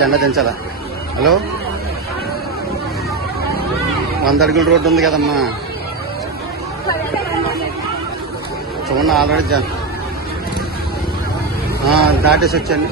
జెండా దించాలా? హలో, 100 అడుగుల రోడ్డు ఉంది కదమ్మా, చూడండి ఆల్రెడీ దాటేసి వచ్చాను.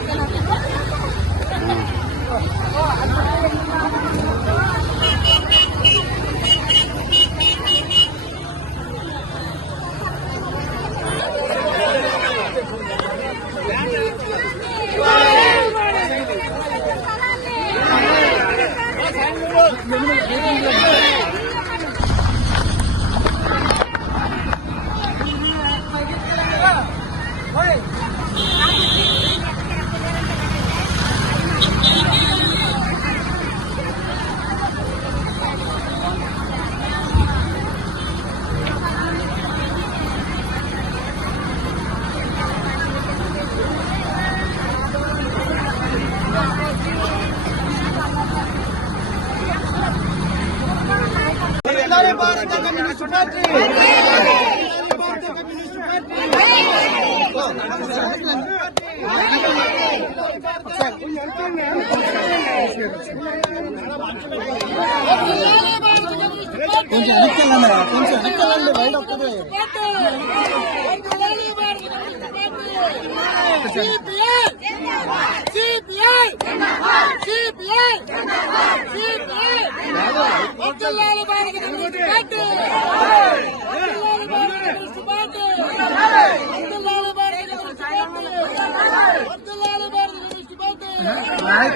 భారత కమ్యూనిస్ట్ పార్టీ కొంచెం వెనక్కెళ్ళండి బయట వస్తుంది.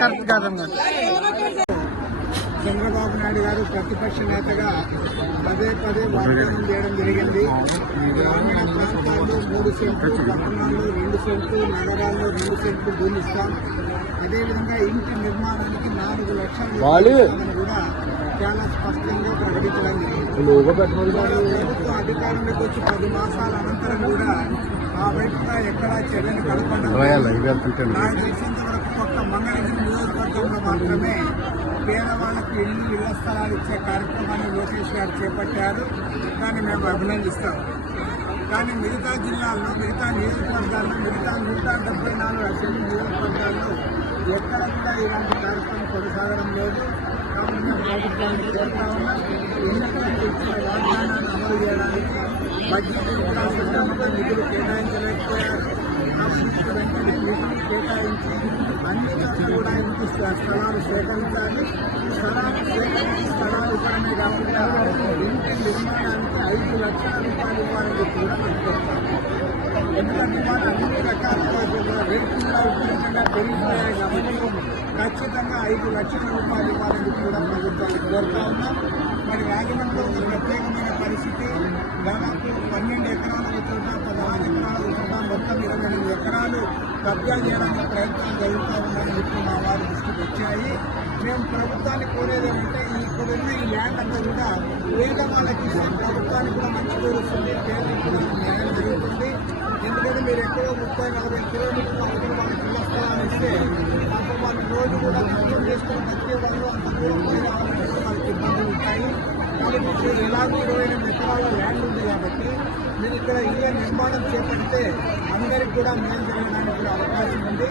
కరెక్ట్ కాదమ్మా. చంద్రబాబు నాయుడు గారు ప్రతిపక్ష నేతగా పదే వాగ్దానం చేయడం జరిగింది. గ్రామీణ ప్రాంతాల్లో 3 సెంట్లు, పట్టణాల్లో 2 సెంట్లు, నగరాల్లో 2 సెంట్లు భూమి ఇస్తాం. అదేవిధంగా ఇంటి నిర్మాణానికి 4 లక్షలు కూడా చాలా స్పష్టంగా ప్రకటించడం జరిగింది. ప్రభుత్వం అధికారంలోకి వచ్చి 10 మాసాల అనంతరం కూడా ఆ వైపుగా ఎక్కడా చర్యలు కలపడం. నాకు తెలిసినంత వరకు ఒక్క మంగళగిరి నియోజకవర్గంలో మాత్రమే పేదవాళ్లకు ఇళ్ల స్థలాలు ఇచ్చే కార్యక్రమాన్ని లోకేష్ గారు చేపట్టారు. దాన్ని మేము అభినందిస్తాం. కానీ మిగతా జిల్లాల్లో, మిగతా నియోజకవర్గాల్లో, మిగతా 174 అసెంబ్లీ నియోజకవర్గాల్లో ఎక్కడ కూడా ఇలాంటి కార్యక్రమం కొనసాగడం లేదు. కాబట్టి మేము ప్రభుత్వాన్ని కోరుతా ఉన్నాం, ఎన్నికలకు ఇచ్చిన వాగ్దానాన్ని అమలు చేయడానికి బడ్జెట్ కూడా సక్రమంగా నిధులు కేటాయించలేకపోయారు. కాబట్టి వెంటనే నిధులు కేటాయించి అన్ని చోట్ల కూడా ఇంటి స్థలాలు సేకరించాలి. స్థలాలు ఇవ్వడమే కాకుండా ఇంటి నిర్మాణానికి 5 లక్షల రూపాయలు ఇవ్వాలని కూడా అనుకుంటారు. ఎందుకంటే వాళ్ళు అన్ని రకాలుగా రేట్లు కూడా విపరీతంగా పెరిగిపోయాయి కాబట్టి ఖచ్చితంగా 5 లక్షల రూపాయలు ఇవ్వాలని కూడా ప్రభుత్వాన్ని కోరుతా ఉన్నాం. మరి రాజమండ్రిలో ఒక ప్రత్యేకమైన పరిస్థితి. దాదాపు 12 ఎకరాల చోట, 16 ఎకరాల చోట మొత్తం 28 ఎకరాలు కబ్జా చేయడానికి ప్రయత్నాలు జరుగుతూ ఉన్నాయని చెప్పి మా వారి దృష్టికి వచ్చాయి. మేము ప్రభుత్వాన్ని కోరేది ఏమంటే ఇప్పుడున్న ఈ ల్యాండ్ అంతా కూడా పేదవాళ్ళకి ఇస్తే ప్రభుత్వానికి కూడా మంచి పేరు వస్తుంది, పేదలకు కూడా న్యాయం జరుగుతుంది. ఎందుకంటే మీరు ఎక్కడో 30-40 కిలోమీటర్లు అవతల వాళ్ళకి ఇళ్ల స్థలాన్ని ఇస్తే అప్పుడు వాళ్ళు రోజు కూడా కష్టం చేసుకుని బతికే వాళ్ళు అంత దూరం పోయి రావాలంటే వాళ్ళకి ఇబ్బందులు ఉంటాయి. కాబట్టి మీరు ఎలాగో 28 ఎకరాల ల్యాండ్ ఉంది కాబట్టి మీరు ఇక్కడ ఇళ్ల నిర్మాణం చేపడితే అందరికి కూడా మేలు జరగడానికి కూడా అవకాశం ఉంది.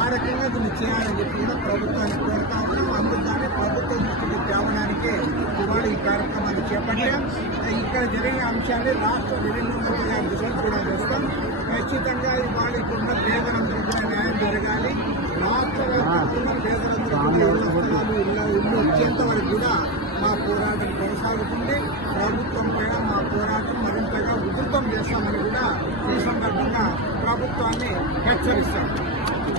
ఆ రకంగా దీన్ని చేయాలని చెప్పి కూడా ప్రభుత్వాన్ని కోరుతా ఉన్నాం. అందుకని ప్రభుత్వ దృష్టికి తేవడానికే ఇవాళ ఈ కార్యక్రమాన్ని చేపట్టాం. ఇక్కడ జరిగిన అంశాన్ని రాష్ట్ర రెవెన్యూ మంత్రి గారి దృష్టికి కూడా చేస్తాం. ఖచ్చితంగా ఇవాళ ఇప్పుడున్న పేదలందరూ కూడా న్యాయం జరగాలి. రాష్ట్ర వ్యాప్తంగా పేదలందరూ కూడా ఇళ్ల స్థలాలు ఇల్లు వచ్చేంత వరకు కూడా మా పోరాటం కొనసాగుతుంది. ప్రభుత్వం పైన మా పోరాటం మరింతగా ఉధృతం చేస్తామని కూడా ఈ సందర్భంగా ప్రభుత్వాన్ని హెచ్చరిస్తాం.